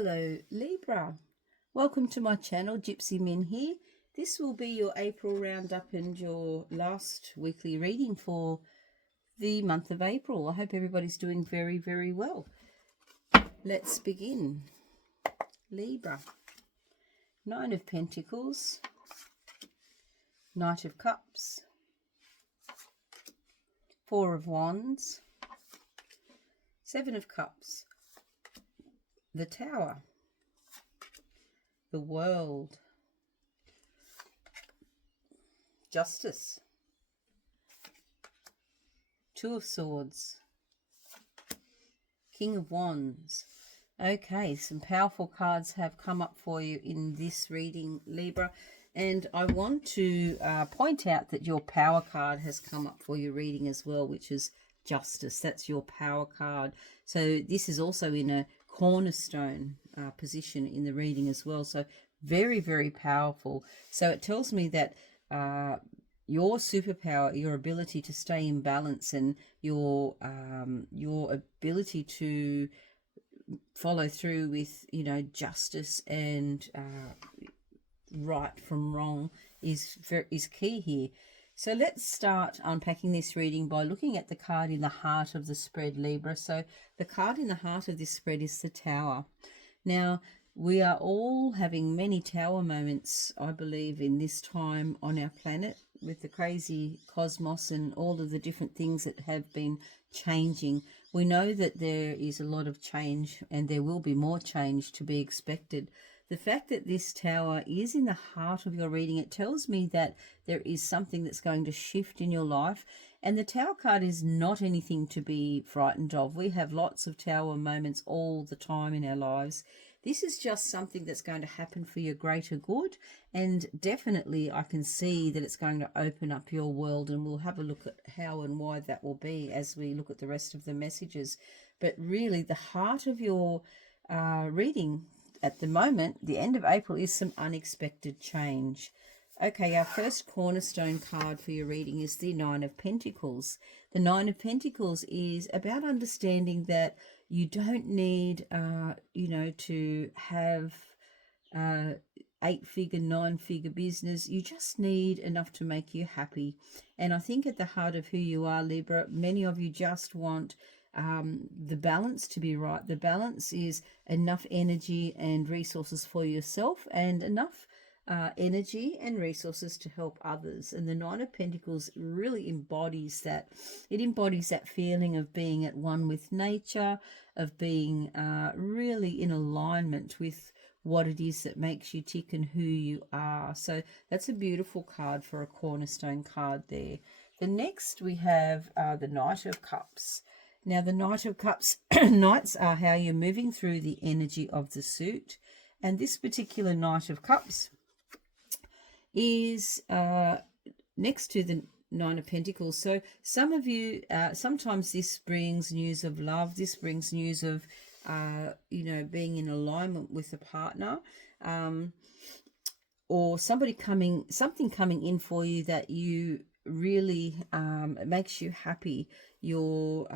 Hello Libra, welcome to my channel. GypsyMin here. This will be your April roundup and your last weekly reading for the month of April. I hope everybody's doing very, very well. Let's begin. Libra, Nine of Pentacles, Knight of Cups, Four of Wands, Seven of Cups, the Tower, the World, Justice, Two of Swords, King of Wands. Okay, some powerful cards have come up for you in this reading, Libra, and I want to point out that your power card has come up for your reading as well, which is Justice. That's your power card. So this is also in a cornerstone position in the reading as well. So very, very powerful. So it tells me that your superpower, your ability to stay in balance, and your ability to follow through with, justice and right from wrong is key here. So let's start unpacking this reading by looking at the card in the heart of the spread, Libra. So the card in the heart of this spread is the Tower. Now, we are all having many tower moments, I believe, in this time on our planet, with the crazy cosmos and all of the different things that have been changing. We know that there is a lot of change, and there will be more change to be expected. The fact that this Tower is in the heart of your reading, it tells me that there is something that's going to shift in your life. And the Tower card is not anything to be frightened of. We have lots of Tower moments all the time in our lives. This is just something that's going to happen for your greater good. And definitely I can see that it's going to open up your world. And we'll have a look at how and why that will be as we look at the rest of the messages. But really, the heart of your reading at the moment, the end of April, is some unexpected change. Okay, our first cornerstone card for your reading is the Nine of Pentacles. The Nine of Pentacles is about understanding that you don't need, to have 8-figure, 9-figure business. You just need enough to make you happy. And I think at the heart of who you are, Libra, many of you just want the balance to be right. The balance is enough energy and resources for yourself, and enough energy and resources to help others. And the Nine of Pentacles really embodies that. It embodies that feeling of being at one with nature, of being really in alignment with what it is that makes you tick and who you are. So that's a beautiful card for a cornerstone card there. The next we have the Knight of Cups. Now, the Knight of Cups, Knights are how you're moving through the energy of the suit. And this particular Knight of Cups is next to the Nine of Pentacles. So some of you, sometimes this brings news of love. This brings news of, being in alignment with a partner, or something coming in for you that you really makes you happy. Your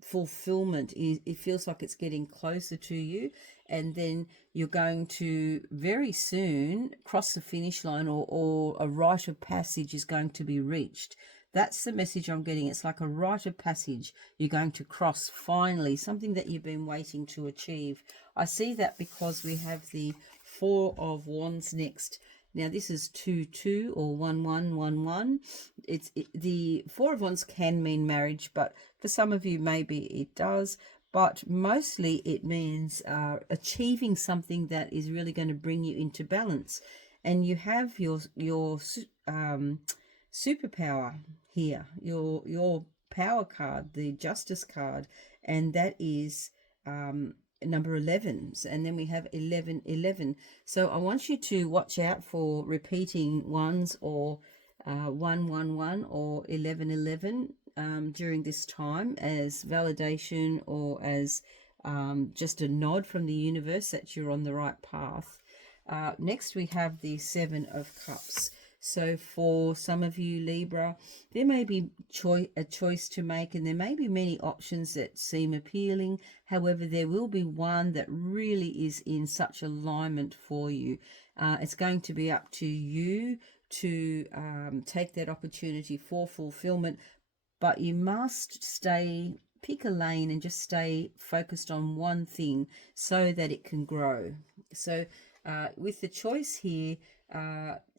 fulfillment it feels like it's getting closer to you, and then you're going to very soon cross the finish line, or a rite of passage is going to be reached. That's the message I'm getting. It's like a rite of passage. You're going to cross finally, something that you've been waiting to achieve. I see that because we have the Four of Wands next. Now, this is 2-2 or 1-1-1-1. The Four of Wands can mean marriage, but for some of you, maybe it does. But mostly it means achieving something that is really going to bring you into balance. And you have your superpower here, your power card, the Justice card, and that is number 11s, and then we have 1111. So I want you to watch out for repeating ones, or 111 or 1111 during this time, as validation or as just a nod from the universe that you're on the right path. Next we have the Seven of Cups. So for some of you, Libra, there may be a choice to make, and there may be many options that seem appealing. However, there will be one that really is in such alignment for you. It's going to be up to you to take that opportunity for fulfillment, but you must pick a lane and just stay focused on one thing so that it can grow. So with the choice here,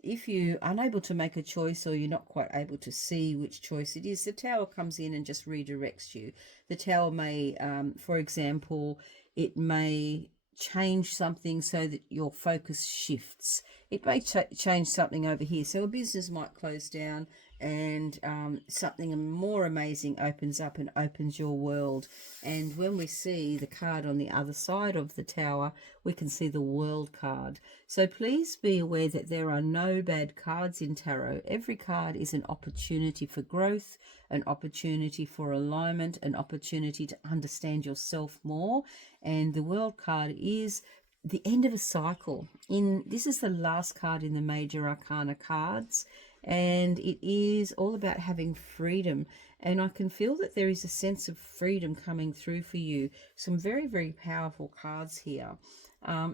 if you're unable to make a choice or you're not quite able to see which choice it is, the Tower comes in and just redirects you. The Tower may, for example, it may change something so that your focus shifts. It may change something over here. So a business might close down and something more amazing opens up and opens your world. And when we see the card on the other side of the Tower, we can see the World card. So please be aware that there are no bad cards in tarot. Every card is an opportunity for growth, an opportunity for alignment, an opportunity to understand yourself more. And the World card is the end of a cycle. This is the last card in the Major Arcana cards, and it is all about having freedom. And I can feel that there is a sense of freedom coming through for you. Some very, very powerful cards here.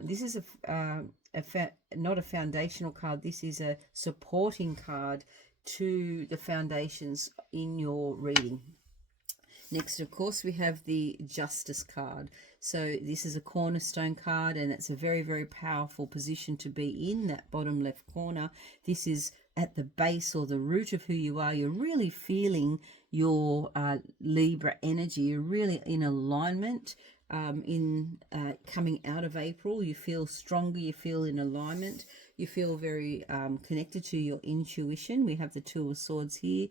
This is not a foundational card. This is a supporting card to the foundations in your reading. Next, of course, we have the Justice card. So this is a cornerstone card, and it's a very, very powerful position to be in, that bottom left corner. This is at the base or the root of who you are. You're really feeling your Libra energy. You're really in alignment. Coming out of April, you feel stronger, you feel in alignment, you feel very connected to your intuition. We have the Two of Swords here.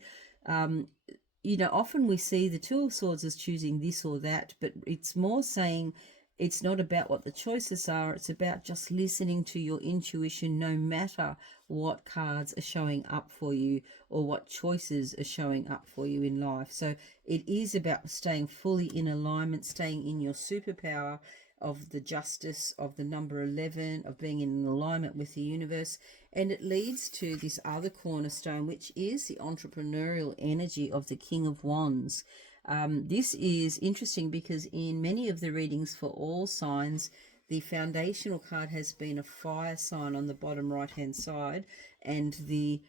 Often we see the Two of Swords as choosing this or that, but it's more saying it's not about what the choices are. It's about just listening to your intuition, no matter what cards are showing up for you or what choices are showing up for you in life. So it is about staying fully in alignment, staying in your superpower of the Justice, of the number 11, of being in alignment with the universe. And it leads to this other cornerstone, which is the entrepreneurial energy of the King of Wands. This is interesting because in many of the readings for all signs, the foundational card has been a fire sign on the bottom right hand side, and the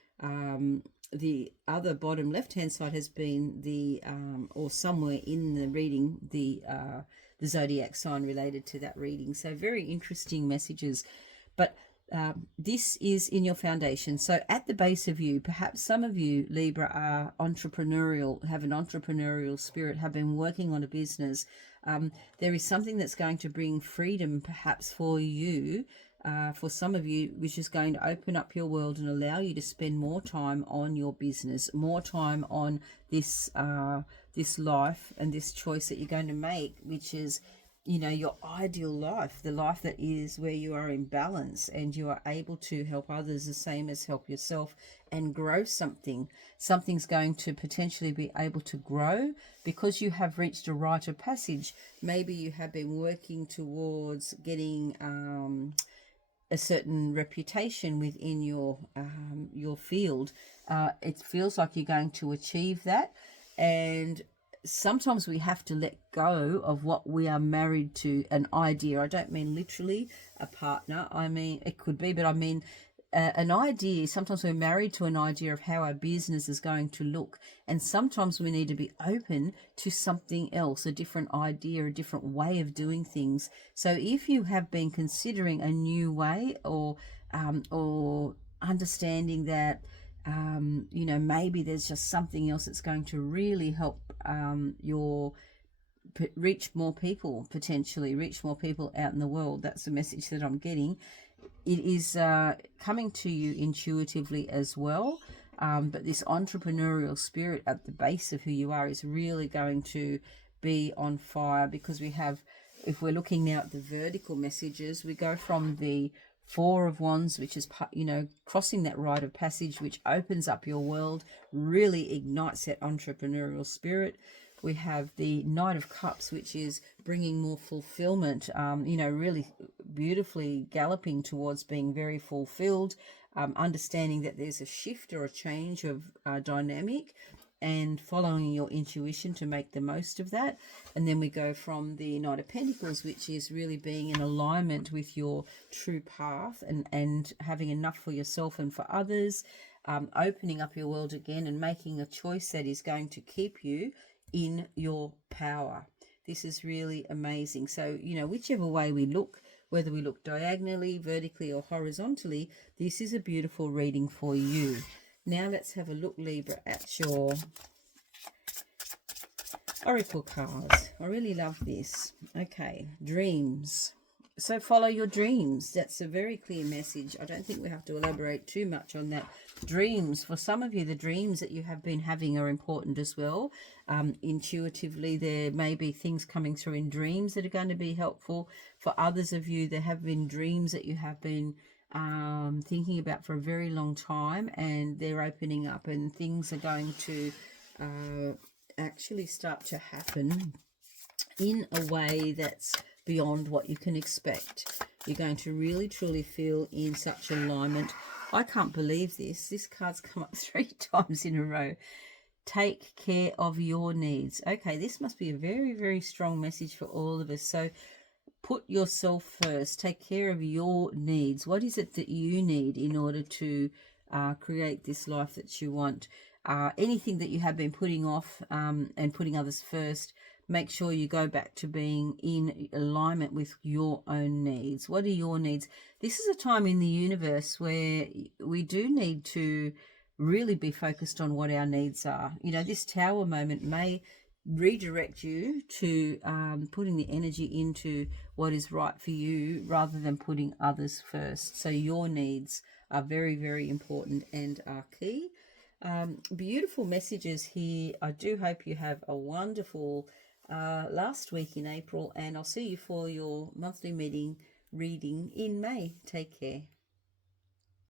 other bottom left hand side has been the or somewhere in the reading the zodiac sign related to that reading. So very interesting messages. But this is in your foundation. So at the base of you, perhaps some of you, Libra, are entrepreneurial, have an entrepreneurial spirit, have been working on a business. There is something that's going to bring freedom perhaps for you, for some of you, which is going to open up your world and allow you to spend more time on your business, more time on this this life and this choice that you're going to make, which is your ideal life, the life that is where you are in balance and you are able to help others the same as help yourself and grow something. Something's going to potentially be able to grow because you have reached a rite of passage. Maybe you have been working towards getting a certain reputation within your field. It feels like you're going to achieve that, and sometimes we have to let go of what we are married to, an idea. I don't mean literally a partner. I mean, it could be, but I mean an idea. Sometimes we're married to an idea of how our business is going to look. And sometimes we need to be open to something else, a different idea, a different way of doing things. So if you have been considering a new way or understanding that, maybe there's just something else that's going to really help reach more people, potentially reach more people out in the world. That's the message that I'm getting. It is coming to you intuitively as well. But this entrepreneurial spirit at the base of who you are is really going to be on fire, because we have, if we're looking now at the vertical messages, we go from the Four of Wands, which is, crossing that rite of passage, which opens up your world, really ignites that entrepreneurial spirit. We have the Knight of Cups, which is bringing more fulfillment, you know, really beautifully galloping towards being very fulfilled, understanding that there's a shift or a change of dynamic, and following your intuition to make the most of that. And then we go from the Knight of Pentacles, which is really being in alignment with your true path and having enough for yourself and for others, opening up your world again and making a choice that is going to keep you in your power. This is really amazing. So, you know, whichever way we look, whether we look diagonally, vertically, or horizontally, this is a beautiful reading for you. Now let's have a look, Libra, at your oracle cards. I really love this. Okay, dreams. So follow your dreams. That's a very clear message. I don't think we have to elaborate too much on that. Dreams. For some of you, the dreams that you have been having are important as well. Intuitively, there may be things coming through in dreams that are going to be helpful. For others of you, there have been dreams that you have been thinking about for a very long time, and they're opening up, and things are going to actually start to happen in a way that's beyond what you can expect. You're going to really truly feel in such alignment. I can't believe this. This card's come up 3 times in a row. Take care of your needs. Okay, this must be a very, very strong message for all of us. So put yourself first. Take care of your needs. What is it that you need in order to create this life that you want? Anything that you have been putting off and putting others first, make sure you go back to being in alignment with your own needs. What are your needs? This is a time in the universe where we do need to really be focused on what our needs are. You know, this Tower moment may redirect you to putting the energy into what is right for you rather than putting others first. So your needs are very, very important and are key. Beautiful messages here. I do hope you have a wonderful last week in April, and I'll see you for your monthly reading in May. Take care.